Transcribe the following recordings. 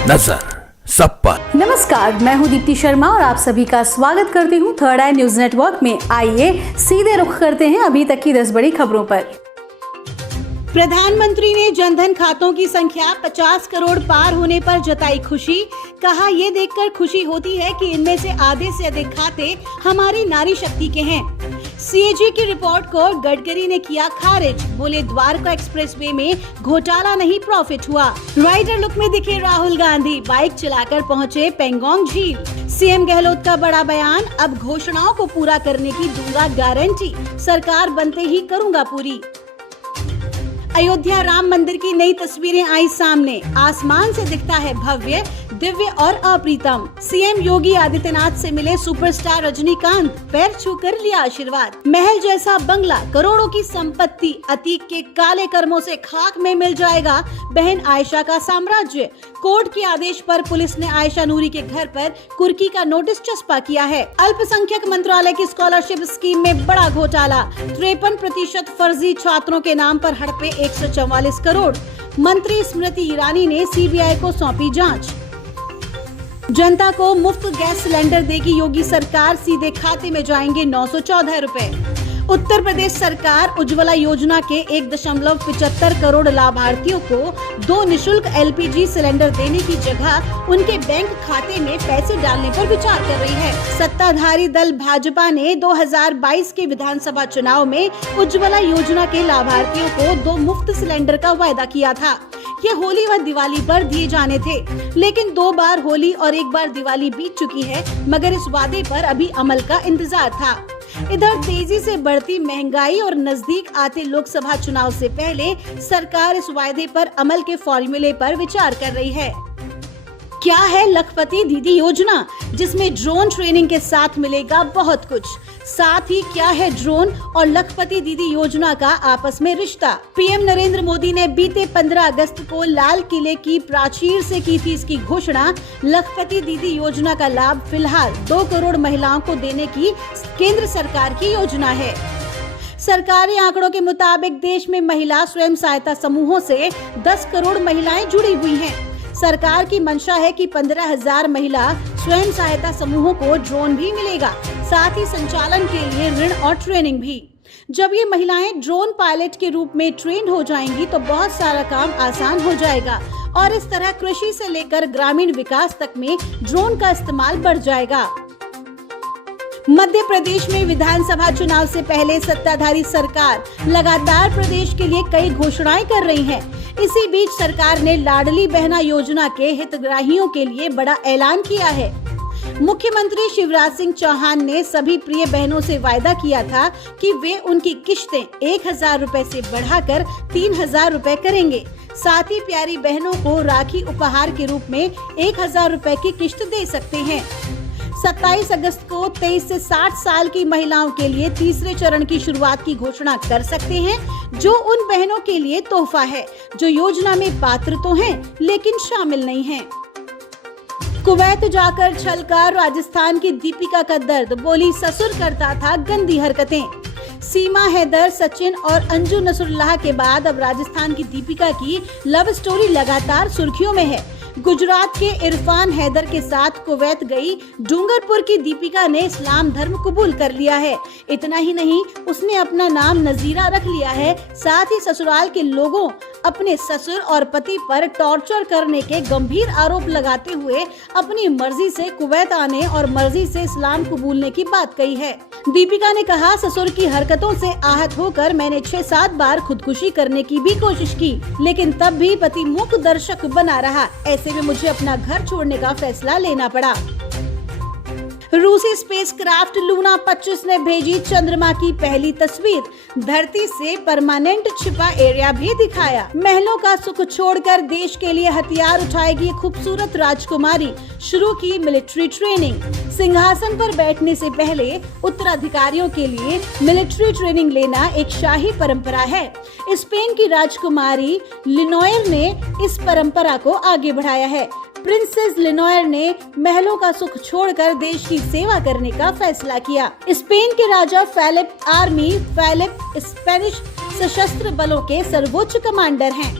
नजर सब पर। नमस्कार, मैं हूं दीप्ति शर्मा और आप सभी का स्वागत करती हूं थर्ड आई न्यूज नेटवर्क में। आइए सीधे रुख करते हैं अभी तक की 10 बड़ी खबरों पर। प्रधानमंत्री ने जनधन खातों की संख्या 50 करोड़ पार होने पर जताई खुशी। कहा, ये देखकर खुशी होती है कि इनमें से आधे से अधिक खाते हमारी नारी शक्ति के हैं। सीएजी की रिपोर्ट को गडकरी ने किया खारिज। बोले, द्वारका एक्सप्रेसवे में घोटाला नहीं, प्रॉफिट हुआ। राइडर लुक में दिखे राहुल गांधी, बाइक चलाकर पहुंचे पेंगोंग झील। सीएम गहलोत का बड़ा बयान, अब घोषणाओं को पूरा करने की दूंगा गारंटी, सरकार बनते ही करूंगा पूरी। अयोध्या राम मंदिर की नई तस्वीरें आई सामने, आसमान से दिखता है भव्य, दिव्य और अप्रीतम। सीएम योगी आदित्यनाथ से मिले सुपरस्टार रजनीकांत, पैर छूकर लिया आशीर्वाद। महल जैसा बंगला, करोड़ों की संपत्ति, अतीक के काले कर्मों से खाक में मिल जाएगा बहन आयशा का साम्राज्य। कोर्ट के आदेश पर पुलिस ने आयशा नूरी के घर पर कुर्की का नोटिस चस्पा किया है। अल्पसंख्यक मंत्रालय की स्कॉलरशिप स्कीम में बड़ा घोटाला, 53% फर्जी छात्रों के नाम पर हड़पे 144 करोड़। मंत्री स्मृति ईरानी ने सीबीआई को सौंपी जांच। जनता को मुफ्त गैस सिलेंडर देगी योगी सरकार, सीधे खाते में जाएंगे 914 रुपए। उत्तर प्रदेश सरकार उज्ज्वला योजना के 1.75 करोड़ लाभार्थियों को 2 निशुल्क एलपीजी सिलेंडर देने की जगह उनके बैंक खाते में पैसे डालने पर विचार कर रही है। सत्ताधारी दल भाजपा ने 2022 के विधानसभा चुनाव में उज्ज्वला योजना के लाभार्थियों को 2 मुफ्त सिलेंडर का वायदा किया था। ये होली व दिवाली पर दिए जाने थे, लेकिन 2 बार होली और 1 बार दिवाली बीत चुकी है, मगर इस वादे पर अभी अमल का इंतजार था। इधर तेजी से बढ़ती महंगाई और नजदीक आते लोकसभा चुनाव से पहले सरकार इस वायदे पर अमल के फॉर्मूले पर विचार कर रही है। क्या है लखपति दीदी योजना, जिसमें ड्रोन ट्रेनिंग के साथ मिलेगा बहुत कुछ। साथ ही क्या है ड्रोन और लखपति दीदी योजना का आपस में रिश्ता। पीएम नरेंद्र मोदी ने बीते 15 अगस्त को लाल किले की प्राचीर से की थी इसकी घोषणा। लखपति दीदी योजना का लाभ फिलहाल 2 करोड़ महिलाओं को देने की केंद्र सरकार की योजना है। सरकारी आंकड़ों के मुताबिक देश में महिला स्वयं सहायता समूहों से 10 करोड़ महिलाएं जुड़ी हुई हैं। सरकार की मंशा है कि 15,000 महिला स्वयं सहायता समूहों को ड्रोन भी मिलेगा, साथ ही संचालन के लिए ऋण और ट्रेनिंग भी। जब ये महिलाएं ड्रोन पायलट के रूप में ट्रेंड हो जाएंगी तो बहुत सारा काम आसान हो जाएगा और इस तरह कृषि से लेकर ग्रामीण विकास तक में ड्रोन का इस्तेमाल बढ़ जाएगा। मध्य प्रदेश में विधानसभा चुनाव से पहले सत्ताधारी सरकार लगातार प्रदेश के लिए कई घोषणाएं कर रही है। इसी बीच सरकार ने लाडली बहना योजना के हितग्राहियों के लिए बड़ा ऐलान किया है। मुख्यमंत्री शिवराज सिंह चौहान ने सभी प्रिय बहनों से वायदा किया था कि वे उनकी किश्तें 1,000 रुपए से बढ़ाकर 3,000 रुपए करेंगे। साथ ही प्यारी बहनों को राखी उपहार के रूप में 1,000 रुपए की किश्त दे सकते हैं। 27 अगस्त को 23 से 60 साल की महिलाओं के लिए तीसरे चरण की शुरुआत की घोषणा कर सकते हैं, जो उन बहनों के लिए तोहफा है जो योजना में पात्र तो हैं लेकिन शामिल नहीं हैं। कुवैत जाकर छलकर राजस्थान की दीपिका का दर्द, बोली ससुर करता था गंदी हरकतें। सीमा हैदर, सचिन और अंजू नसरुल्लाह के बाद अब राजस्थान की दीपिका की लव स्टोरी लगातार सुर्खियों में है। गुजरात के इरफान हैदर के साथ कुवैत गई डूंगरपुर की दीपिका ने इस्लाम धर्म कबूल कर लिया है। इतना ही नहीं, उसने अपना नाम नजीरा रख लिया है। साथ ही ससुराल के लोगों अपने ससुर और पति पर टॉर्चर करने के गंभीर आरोप लगाते हुए अपनी मर्जी से कुवैत आने और मर्जी से इस्लाम कबूलने की बात कही है। दीपिका ने कहा, ससुर की हरकतों से आहत होकर मैंने 6-7 बार खुदकुशी करने की भी कोशिश की, लेकिन तब भी पति मूक दर्शक बना रहा। ऐसे में मुझे अपना घर छोड़ने का फैसला लेना पड़ा। रूसी स्पेसक्राफ्ट लूना 25 ने भेजी चंद्रमा की पहली तस्वीर। धरती से परमानेंट छिपा एरिया भी दिखाया। महलों का सुख छोड़कर देश के लिए हथियार उठाएगी खूबसूरत राजकुमारी, शुरू की मिलिट्री ट्रेनिंग। सिंहासन पर बैठने से पहले उत्तराधिकारियों के लिए मिलिट्री ट्रेनिंग लेना एक शाही परंपरा है। स्पेन की राजकुमारी लिनोयर ने इस परंपरा को आगे बढ़ाया है। प्रिंसेस लिनोयर ने महलों का सुख छोड़कर देश की सेवा करने का फैसला किया। स्पेन के राजा फेलिप स्पेनिश सशस्त्र बलों के सर्वोच्च कमांडर हैं।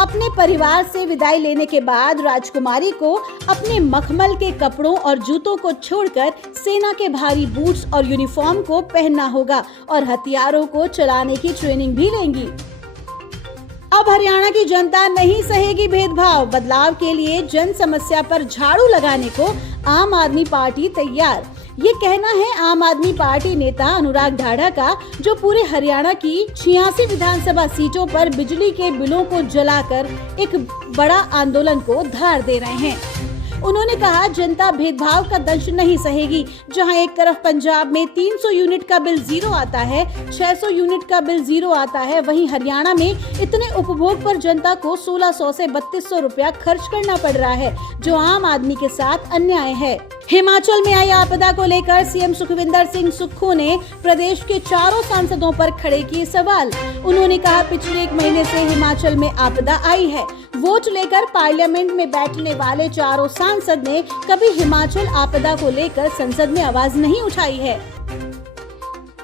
अपने परिवार से विदाई लेने के बाद राजकुमारी को अपने मखमल के कपड़ों और जूतों को छोड़कर सेना के भारी बूट्स और यूनिफॉर्म को पहनना होगा और हथियारों को चलाने की ट्रेनिंग भी लेंगी। अब हरियाणा की जनता नहीं सहेगी भेदभाव। बदलाव के लिए जन समस्या पर झाड़ू लगाने को आम आदमी पार्टी तैयार। ये कहना है आम आदमी पार्टी नेता अनुराग ढाढ़ा का, जो पूरे हरियाणा की 86 विधानसभा सीटों पर बिजली के बिलों को जलाकर एक बड़ा आंदोलन को धार दे रहे हैं। उन्होंने कहा, जनता भेदभाव का दंश नहीं सहेगी। जहां एक तरफ पंजाब में 300 यूनिट का बिल जीरो आता है, 600 यूनिट का बिल जीरो आता है, वहीं हरियाणा में इतने उपभोग पर जनता को 1600 से 3200 रुपया खर्च करना पड़ रहा है, जो आम आदमी के साथ अन्याय है। हिमाचल में आई आपदा को लेकर सीएम सुखविंदर सिंह सुक्खू ने प्रदेश के चारों सांसदों पर खड़े किए सवाल। उन्होंने कहा, पिछले 1 महीने से हिमाचल में आपदा आई है। वोट लेकर पार्लियामेंट में बैठने वाले चारों सांसद ने कभी हिमाचल आपदा को लेकर संसद में आवाज नहीं उठाई है।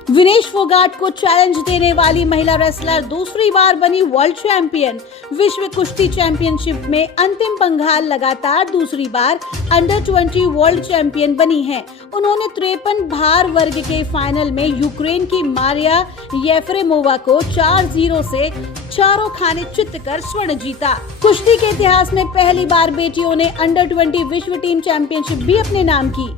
विनेश फोगाट को चैलेंज देने वाली महिला रेसलर दूसरी बार बनी वर्ल्ड चैंपियन। विश्व कुश्ती चैंपियनशिप में अंतिम पंघाल लगातार दूसरी बार अंडर 20 वर्ल्ड चैंपियन बनी है। उन्होंने 53 भार वर्ग के फाइनल में यूक्रेन की मारिया येफ्रेमोवा को 4-0 से चारों खाने चित कर स्वर्ण जीता। कुश्ती के इतिहास में पहली बार बेटियों ने अंडर 20 विश्व टीम चैंपियनशिप भी अपने नाम की।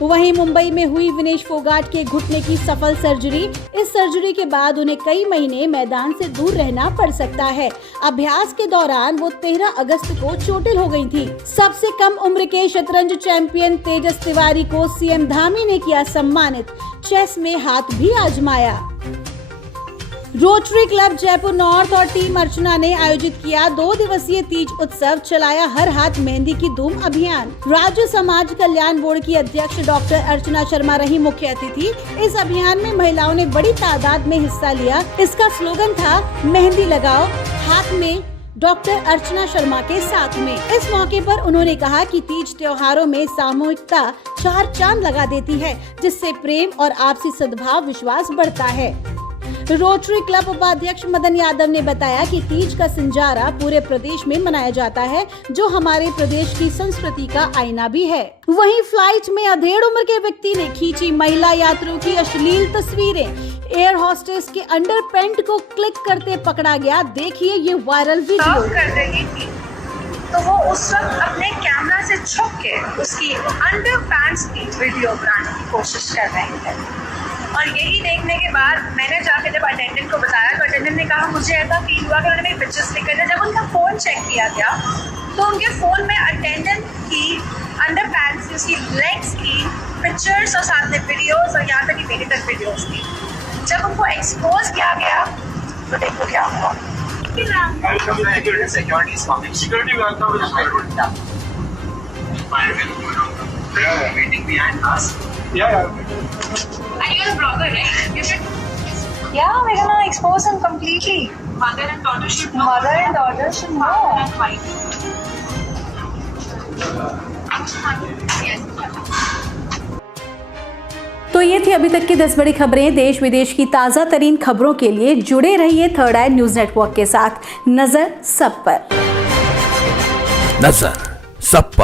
वहीं मुंबई में हुई विनेश फोगाट के घुटने की सफल सर्जरी। इस सर्जरी के बाद उन्हें कई महीने मैदान से दूर रहना पड़ सकता है। अभ्यास के दौरान वो 13 अगस्त को चोटिल हो गई थी। सबसे कम उम्र के शतरंज चैंपियन तेजस तिवारी को सीएम धामी ने किया सम्मानित। चेस में हाथ भी आजमाया। रोटरी क्लब जयपुर नॉर्थ और टीम अर्चना ने आयोजित किया 2 दिवसीय तीज उत्सव, चलाया हर हाथ मेहंदी की धूम अभियान। राज्य समाज कल्याण बोर्ड की अध्यक्ष डॉक्टर अर्चना शर्मा रही मुख्य अतिथि। इस अभियान में महिलाओं ने बड़ी तादाद में हिस्सा लिया। इसका स्लोगन था, मेहंदी लगाओ हाथ में डॉक्टर अर्चना शर्मा के साथ में। इस मौके पर उन्होंने कहा कि तीज त्योहारों में सामूहिकता 4 चांद लगा देती है, जिससे प्रेम और आपसी सद्भाव विश्वास बढ़ता है। रोटरी क्लब उपाध्यक्ष मदन यादव ने बताया कि तीज का सिंजारा पूरे प्रदेश में मनाया जाता है, जो हमारे प्रदेश की संस्कृति का आईना भी है। वहीं फ्लाइट में अधेड़ उम्र के व्यक्ति ने खींची महिला यात्रियों की अश्लील तस्वीरें। एयर होस्टेस के अंडर पैंट को क्लिक करते पकड़ा गया। देखिए ये वायरल वीडियो। कर रही थी तो वो उस वक्त अपने कैमरा से छुप के उसकी अंडर पैंट्स की वीडियो बनाने की कोशिश कर रहे थे। और यही देखने के बाद मैंने जाकर जब अटेंडेंट को बताया तो अटेंडेंट ने कहा, मुझे ऐसा फील हुआ कि उन्होंने मेरी पिक्चर्स क्लिक कर दिया। जब उनका फ़ोन चेक किया गया तो उनके फ़ोन में अटेंडेंट की अंडर पैंट्स की, उसकी लेग्स की पिक्चर्स और साथ में वीडियोस और यहाँ तक कि मेरी तक वीडियोस थी। जब उनको एक्सपोज किया गया तो देखो क्या हुआ। Are you a blogger, right? You should. Yeah, we're gonna expose him completely. Mother and daughter should know. Mother and daughter should know. Father and wife. तो ये थी अभी तक की 10 बड़ी खबरें। देश विदेश की ताज़ा तरीन खबरों के लिए जुड़े रहिए थर्ड आई न्यूज़ नेटवर्क के साथ। नजर सब पर। नजर सब पर।